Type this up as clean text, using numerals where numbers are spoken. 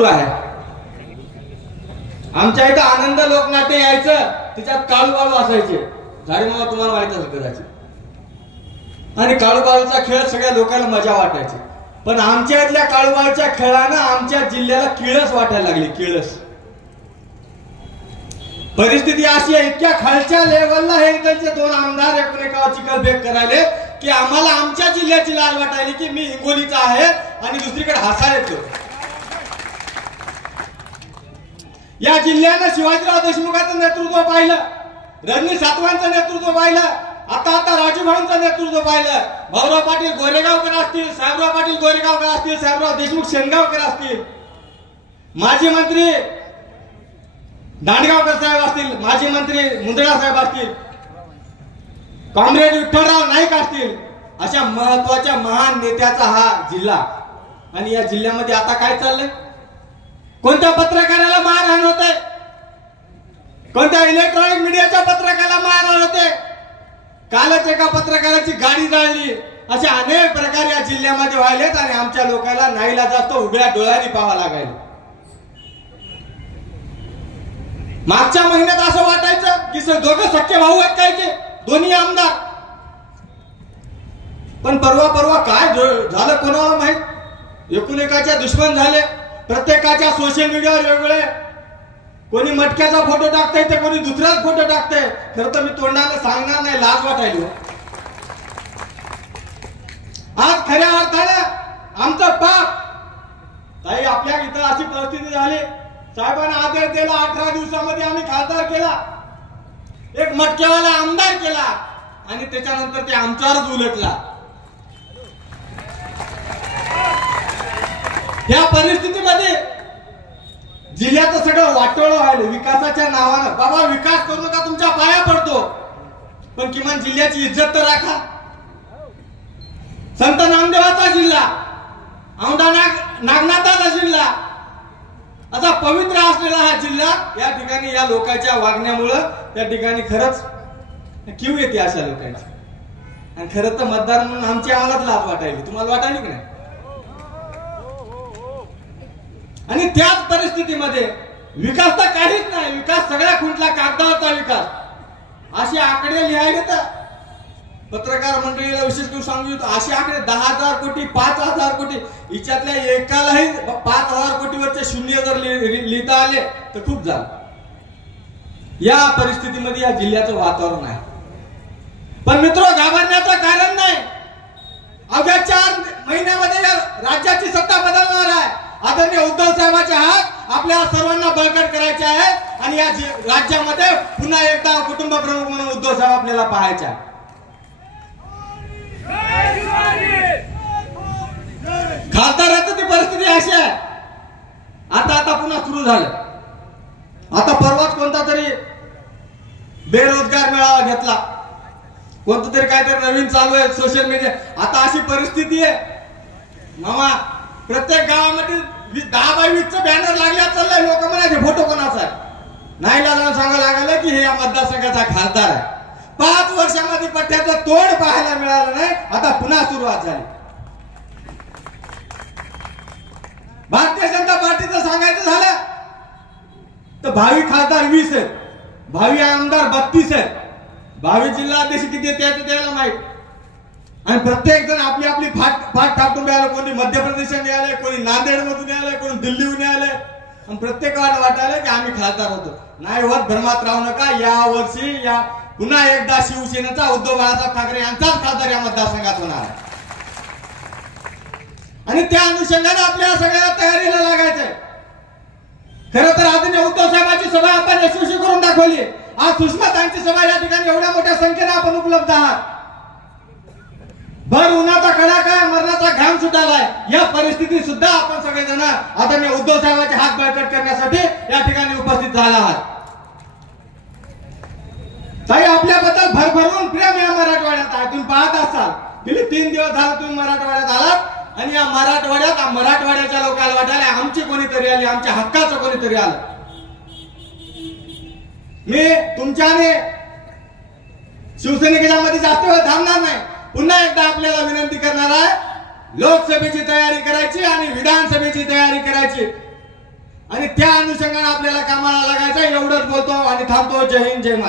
सुरू आहे. आमच्या इथं आनंद लोकनाट्य यायचं, तिच्यात काळूबाळू असायचे, झाडीमुळे तुम्हाला माहित असेल कदाचित. आणि काळूबाळूचा खेळ सगळ्या लोकांना मजा वाटायची. पण आमच्या इथल्या काळूबाळूच्या खेळानं आमच्या जिल्ह्याला किळस वाटायला लागली. किळस परिस्थिती अशी आहे, इतक्या खालच्या लेवलला हे इकडचे दोन आमदार एकमेकावर चिखलफेक करायले की आम्हाला आमच्या जिल्ह्याची लाज वाटायली की मी हिंगोलीचा आहे आणि दुसरीकडे हसा येतो. या जिल्ह्यानं शिवाजीराव देशमुखांचं नेतृत्व पाहिलं, रणजित सातवांचं नेतृत्व पाहिलं, आता राजूभाऊंचं नेतृत्व पाहिलं. भाऊराव पाटील गोरेगावकर असतील, साहेबराव पाटील गोरेगावकर असतील, साहेबराव देशमुख शेंगावकर असतील, माजी मंत्री दांडगावकर साहेब असतील, माजी मंत्री मुंदडा साहेब असतील, कॉम्रेड विठ्ठलराव नाईक असतील, अशा महत्वाच्या महान नेत्याचा हा जिल्हा. आणि या जिल्ह्यामध्ये आता काय चाललंय? कोणत्या पत्रकाराला मारहाण होते, कोणत्या इलेक्ट्रॉनिक मीडियाच्या पत्रकाराला मारहाण होते, कालच एका पत्रकाराची गाडी जाळली. असे अनेक प्रकार या जिल्ह्यामध्ये व्हायलेत आणि आमच्या लोकांना नाईलाजास्त उघड्या डोळ्यांनी पाहावं लागायला. मागच्या महिन्यात असं वाटायचं की दोघं सख्खे भाऊ आहेत काय की दोन्ही आमदार. पण परवा काय झालं कोणाला माहित. एकुणेकाच्या दुश्मन झाले, प्रत्येकाच्या सोशल मीडियावर वेगवेगळे, कोणी मटक्याचा फोटो टाकतंय तर कोणी दुसराच फोटो टाकतंय. खरं तर मी तोंडाने सांगणार नाही, लाज वाटायली. आज खऱ्या अर्थानं आमचं पाप. ताई आपल्या इथं अशी परिस्थिती झाली, साहेबांना आदेश दिला, 18 दिवसामध्ये आम्ही खासदार केला, एक मटक्यावाला आमदार केला आणि त्याच्यानंतर ते आमच्यावरच उलटला. या परिस्थितीमध्ये जिल्ह्याचं सगळं वाटोळं व्हायलं विकासाच्या नावानं. बाबा विकास करू नका, तुमच्या पाया पडतो, पण किमान जिल्ह्याची इज्जत तर राखा. संत नामदेवाचा जिल्हा, औंढा नागनाथाचा जिल्हा, असा पवित्र असलेला हा जिल्हा, या ठिकाणी या लोकांच्या वागण्यामुळं त्या ठिकाणी खरंच किव येते अशा लोकांची. आणि खरं तर मतदार म्हणून आमची आम्हालाच लाज वाटायली, तुम्हाला वाटायली की नाही? आणि त्याच परिस्थितीमध्ये विकास तर काहीच नाही, विकास सगळ्या खुंटला कागदावरचा विकास. असे आकडे लिहायले तर पत्रकार मंडळीला विशेष करून सांगू इच्छितो, असे आकडे 10,000 कोटी, 5,000 कोटी, हिच्यातल्या एकालाही 5,000 कोटीवरचे शून्य जर लिहिता आले तर खूप झालं. या परिस्थितीमध्ये या जिल्ह्याचं वातावरण आहे. पण मित्र, घाबरण्याचं कारण नाही. अवघ्या 4 महिन्यामध्ये राज्याची सत्ता बदलणार आहे. आदरणीय उद्धव साहेबांचे हात आपल्या सर्वांना बळकट करायचे आहे आणि या राज्यामध्ये पुन्हा एकदा कुटुंब प्रमुख म्हणून उद्धव साहेब आपल्याला पाहायचे आहे. खासदाराची ती परिस्थिती अशी आहे. आता पुन्हा सुरू झालं. आता परवाच कोणता तरी बेरोजगार मेळावा घेतला, कोणतं तरी काहीतरी नवीन चालू आहे सोशल मीडिया. आता अशी परिस्थिती आहे मामा, प्रत्येक गावामध्ये 10 बाय 20चं बॅनर लागल्या चाललंय. लोक म्हणायचे फोटो कोणाचा आहे, नाही जाऊन सांगायला लागलं की हे या मतदारसंघाचा खासदार आहे. 5 वर्षामध्ये पट्ट्याचं तोड पाहायला मिळालं नाही. आता पुन्हा सुरुवात झाली. भारतीय जनता पार्टीचं सांगायचं झालं तर भावी खासदार 20 आहेत, भावी आमदार 32 आहेत, भावी जिल्हाध्यक्ष किती आहेत त्याला माहित. आणि प्रत्येक जण आपली आपली फाट टाकून राहिलं. कोणी मध्य प्रदेशाने आले, कोणी नांदेड मधून आले, कोणी दिल्लीहून आले. आणि प्रत्येकाला वाटायला की आम्ही खासदार होतो. नाही होत, भ्रमात राहू नका. या वर्षी पुन्हा एकदा शिवसेनेचा उद्धव बाळासाहेब ठाकरे यांचाच खासदार या मतदारसंघात होणार आहे. आणि त्या अनुषंगाने आपल्या सगळ्या तयारीला लागायचंय. खरं तर आदरणीय उद्धव साहेबांची सभा आपण यशस्वी करून दाखवली. आज सुषमातांची सभा या ठिकाणी एवढ्या मोठ्या संख्येने आपण उपलब्ध आहात. भर उन्हाचा कडाका, मरणाचा घाम सुटालाय. या परिस्थितीत सुद्धा आपण सगळेजण आदरणीय उद्धव साहेबांचे हात बळकट करण्यासाठी या ठिकाणी उपस्थित झाला आहात. ताई, आपल्याबद्दल भरभरून प्रेम या मराठवाड्यात आहे. तुम्ही पाहत असाल, गेले 3 दिवस झाले तुम्ही मराठवाड्यात आलात आणि या मराठवाड्याच्या लोकांना वाटायला आमची कोणीतरी आली, आमच्या हक्काचं कोणीतरी आलं. मी तुमच्याने शिवसैनिकांच्या मध्ये जास्त वेळ थांबणार नाही. पुन्हा एकदा आपल्याला विनंती करणार आहे, लोकसभेची तयारी करायची आणि विधानसभेची तयारी करायची. आणि त्या अनुषंगाने आपल्याला कामाला लागायचं. एवढंच बोलतो आणि थांबतो. जय हिंद, जय महाराष्ट्र.